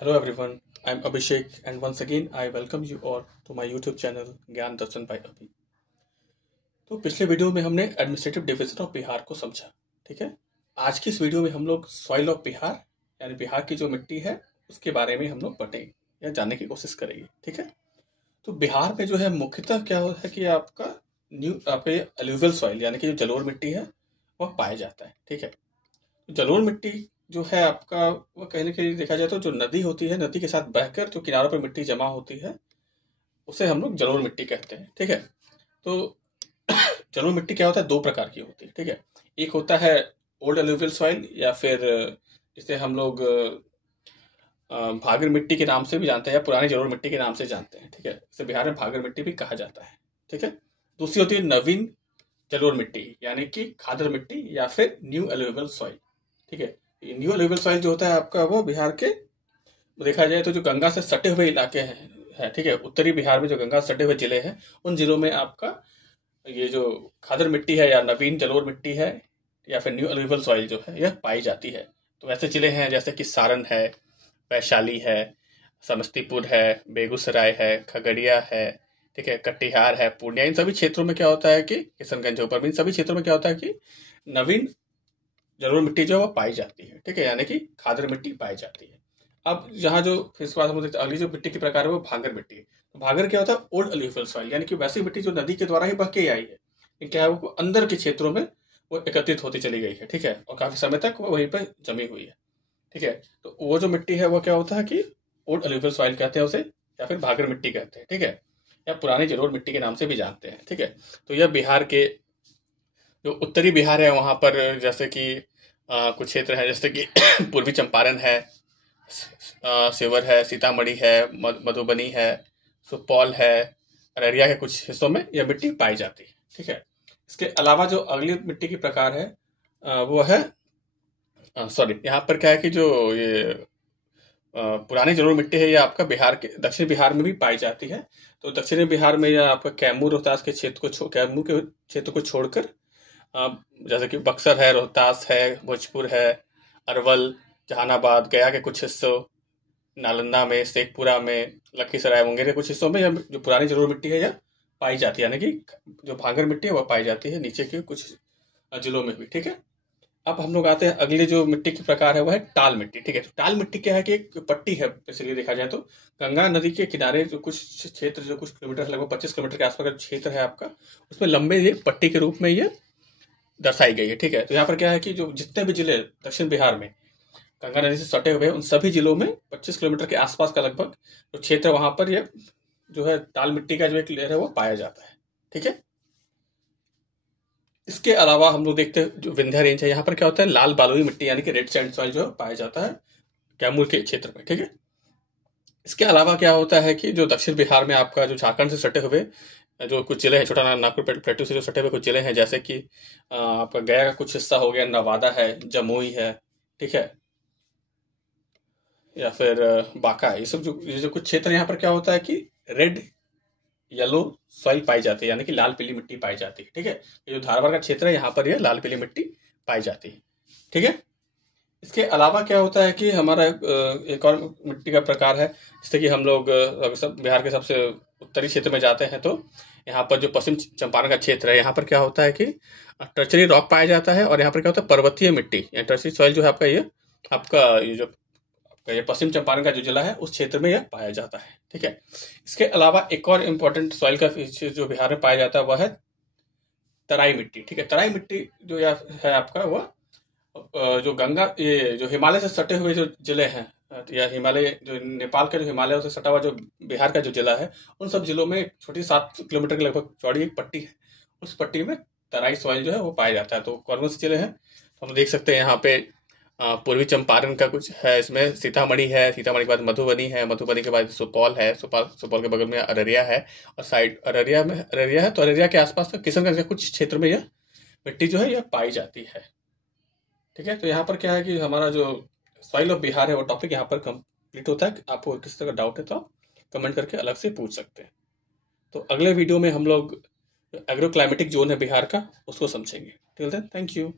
Hello everyone, I'm Abhishek and once again I welcome you all to my YouTube channel ज्ञान दर्शन by अभी। तो पिछले video में हमने एडमिनिस्ट्रेटिव डिवीजन ऑफ बिहार को समझा, ठीक है। आज की इस वीडियो में हम लोग सॉइल ऑफ बिहार यानी बिहार की जो मिट्टी है उसके बारे में हम लोग पढ़ेंगे या जानने की कोशिश करेंगे, ठीक है। तो बिहार में जो है मुख्यतः क्या है कि आपका आपके एलुवियल सॉइल यानी कि जो जलोढ़ मिट्टी है वह पाया जाता है, ठीक है। तो जलोढ़ मिट्टी जो है आपका वो कहीं ना कहीं देखा जाए तो जो नदी होती है, नदी के साथ बहकर जो किनारों पर मिट्टी जमा होती है उसे हम लोग जलोढ़ मिट्टी कहते हैं, ठीक है। तो जलोढ़ मिट्टी क्या होता है, दो प्रकार की होती है, ठीक है। एक होता है ओल्ड एलुवियल सॉइल या फिर जिसे हम लोग भागर मिट्टी के नाम से भी जानते हैं या पुरानी जलोढ़ मिट्टी के नाम से जानते हैं, ठीक है। इसे बिहार में भागर मिट्टी भी कहा जाता है, ठीक है। दूसरी होती है नवीन जलोढ़ मिट्टी यानी कि खादर मिट्टी या फिर न्यू एलुवियल सॉइल, ठीक है। न्यू एलुवियल सॉइल जो होता है आपका वो बिहार के देखा जाए तो जो गंगा से सटे हुए इलाके हैं, ठीक है। उत्तरी बिहार में जो गंगा से सटे हुए जिले हैं उन जिलों में आपका ये जो खादर मिट्टी है या नवीन जलोढ़ मिट्टी है या फिर न्यू एलुवियल सॉइल जो है यह पाई जाती है। तो ऐसे जिले हैं जैसे कि सारण है, वैशाली है, समस्तीपुर है, बेगूसराय है, खगड़िया है, ठीक है, कटिहार है, पूर्णिया। इन सभी क्षेत्रों में क्या होता है कि किशनगंज ऊपर इन सभी क्षेत्रों में क्या होता है कि नवीन जलोढ़ मिट्टी जो है वो पाई जाती है, ठीक है, यानी कि खादर मिट्टी पाई जाती है। अब यहाँ जो फिर इसके बाद हम देखते हैं अगली जो मिट्टी की प्रकार है वो भागर मिट्टी है। तो भागर क्या होता है, ओल्ड एलुवियल सॉइल यानी कि वैसी मिट्टी जो नदी के द्वारा ही बह के आई है, लेकिन क्या है वो अंदर के क्षेत्रों में वो एकत्रित होती चली गई है, ठीक है, और काफी समय तक वो वहीं पर जमी हुई है, ठीक है। तो वो जो मिट्टी है वो क्या होता है कि ओल्ड एलुवियल सॉइल कहते हैं उसे या फिर भागर मिट्टी कहते हैं, ठीक है, या पुरानी जलोढ़ मिट्टी के नाम से भी जानते हैं, ठीक है। तो यह बिहार के जो उत्तरी बिहार है वहाँ पर जैसे कि कुछ क्षेत्र है जैसे कि पूर्वी चंपारण है, सेवर है, सीतामढ़ी है, मधुबनी है, सुपौल है, अररिया के कुछ हिस्सों में यह मिट्टी पाई जाती है, ठीक है। इसके अलावा जो अगली मिट्टी की प्रकार है वो है सॉरी यहाँ पर क्या है कि जो ये पुरानी जलोढ़ मिट्टी है ये आपका बिहार के दक्षिण बिहार में भी पाई जाती है। तो दक्षिणी बिहार में यह आपका कैमूर रोहतास के क्षेत्र को कैमूर के क्षेत्र को छोड़कर जैसे कि बक्सर है, रोहतास है, भोजपुर है, अरवल, जहानाबाद, गया के कुछ हिस्सों, नालंदा में, शेखपुरा में, लखीसराय, मुंगेर के कुछ हिस्सों में यह जो पुरानी जलोढ़ मिट्टी है यह पाई जाती है, यानी कि जो भांगर मिट्टी है वह पाई जाती है नीचे के कुछ जिलों में भी, ठीक है। अब हम लोग आते हैं अगली जो मिट्टी की प्रकार है वह है टाल मिट्टी, ठीक है। तो टाल मिट्टी क्या है कि एक पट्टी है, इसलिए देखा जाए तो गंगा नदी के किनारे जो कुछ क्षेत्र जो कुछ किलोमीटर लगभग 25 किलोमीटर के आसपास का क्षेत्र है आपका, उसमें लंबे ये पट्टी के रूप में ये दर्शाई गई है, ठीक है। तो यहाँ पर क्या है कि जो जितने भी जिले दक्षिण बिहार में गंगा नदी से सटे हुए हैं उन सभी जिलों में 25 किलोमीटर के आसपास का लगभग जो क्षेत्र वहां पर यह जो है टाल मिट्टी का जो एक लेयर है वो पाया जाता है, ठीक है। इसके अलावा हम लोग देखते हैं जो विंध्या रेंज है यहाँ पर क्या होता है, लाल बालुई मिट्टी यानी कि रेड सैंड सॉइल जो पाया जाता है कैमूर के क्षेत्र में, ठीक है। इसके अलावा क्या होता है कि जो दक्षिण बिहार में आपका जो झारखंड से सटे हुए जो कुछ जिले हैं, छोटा नागपुर प्लेटू से जो सटे हुए कुछ जिले हैं जैसे कि आपका गया का कुछ हिस्सा हो गया, नवादा है, जमुई है, ठीक है, या फिर बांका, ये सब ये जो कुछ क्षेत्र यहाँ पर क्या होता है कि रेड येलो सॉइल पाई जाती है यानी कि लाल पीली मिट्टी पाई जाती है, ठीक है। ये जो धारवाड़ का क्षेत्र है यहाँ पर यह लाल पीली मिट्टी पाई जाती है, ठीक है। इसके अलावा क्या होता है कि हमारा एक और मिट्टी का प्रकार है, जैसे कि हम लोग सब बिहार के सबसे उत्तरी क्षेत्र में जाते हैं तो यहाँ पर जो पश्चिम चंपारण का क्षेत्र है यहाँ पर क्या होता है कि टर्चरी रॉक पाया जाता है और यहाँ पर क्या होता है पर्वतीय मिट्टी या टर्चरी सॉइल जो है आपका ये जो ये पश्चिम चंपारण का जो जिला है उस क्षेत्र में यह पाया जाता है, ठीक है। इसके अलावा एक और इम्पोर्टेंट सॉइल का फीचर जो बिहार में पाया जाता है वह है तराई मिट्टी, ठीक है। तराई मिट्टी जो है आपका वह जो गंगा ये जो हिमालय से सटे हुए जो जिले हैं या हिमालय जो नेपाल के जो हिमालय से सटा हुआ जो बिहार का जो जिला है उन सब जिलों में छोटी 7 किलोमीटर के लगभग चौड़ी एक पट्टी है, उस पट्टी में तराई सॉइल जो है वो पाया जाता है। तो कौन से जिले हैं तो हम देख सकते हैं यहाँ पे पूर्वी चंपारण का कुछ है, इसमें सीतामढ़ी है, सीतामढ़ी के बाद मधुबनी है, मधुबनी के बाद सुपौल है, सुपौल के बगल में अररिया है और साइड अररिया है तो अररिया के आसपास किशनगंज के कुछ क्षेत्र में यह मिट्टी जो है यह पाई जाती है, ठीक है। तो यहाँ पर क्या है कि हमारा जो सॉइल ऑफ बिहार है वो टॉपिक यहाँ पर कंप्लीट होता है। आपको किसी तरह का डाउट है तो आप कमेंट करके अलग से पूछ सकते हैं। तो अगले वीडियो में हम लोग एग्रो क्लाइमेटिक जोन है बिहार का उसको समझेंगे। Till then thank you.